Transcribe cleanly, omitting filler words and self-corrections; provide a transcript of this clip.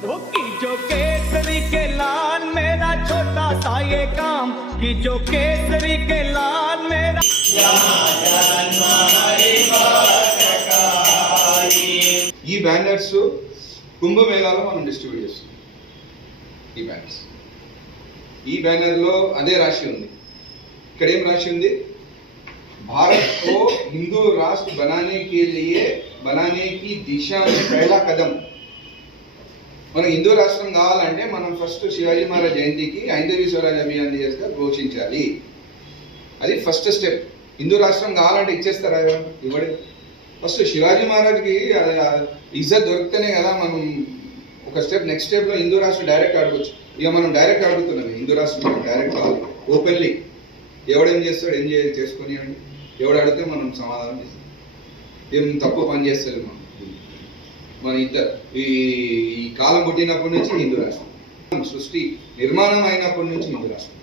कि जो केसरी के लाल मेरा छोटा सा ये काम कि जो केसरी के लाल मेरा ఈ బ్యానర్స్ కుంభమేళాలో మనం డిస్ట్రిబ్యూట్ చేస్తున్నాం. ఈ బ్యానర్స్ ఈ బ్యానర్లో అదే రాశి ఉంది. ఇక్కడ ఏం రాశి ఉంది? भारत को हिंदू राष्ट्र बनाने की दिशा में पहला कदम. మన హిందూ రాష్ట్రం కావాలంటే మనం ఫస్ట్ శివాజీ మహారాజ్ జయంతికి ఐందవి స్వరాజ్ అభియాన్ గా ఘోషించాలి. అది ఫస్ట్ స్టెప్. హిందూ రాష్ట్రం కావాలంటే ఇచ్చేస్తారా? ఇవ్వడే. ఫస్ట్ శివాజీ మహారాజ్కి ఇజ్జత్ దొరికితేనే కదా మనం ఒక స్టెప్ నెక్స్ట్ స్టెప్లో హిందూ రాష్ట్రం డైరెక్ట్ అడగచ్చు. ఇక మనం డైరెక్ట్ అడుగుతున్నాం హిందూ రాష్ట్రం డైరెక్ట్ కావాలి ఓపెన్లీ. ఎవడేం చేస్తాడు ఏం చేసుకొని అండి, ఎవడు అడిగితే మనం సమాధానం చేస్తాం. ఏం తప్పు పని చేస్తారు మన ఇద్దరు ఈ కాలం పుట్టినప్పటి నుంచి హిందూ రాష్ట్రం, సృష్టి నిర్మాణం అయినప్పటి నుంచి హిందూ రాష్ట్రం.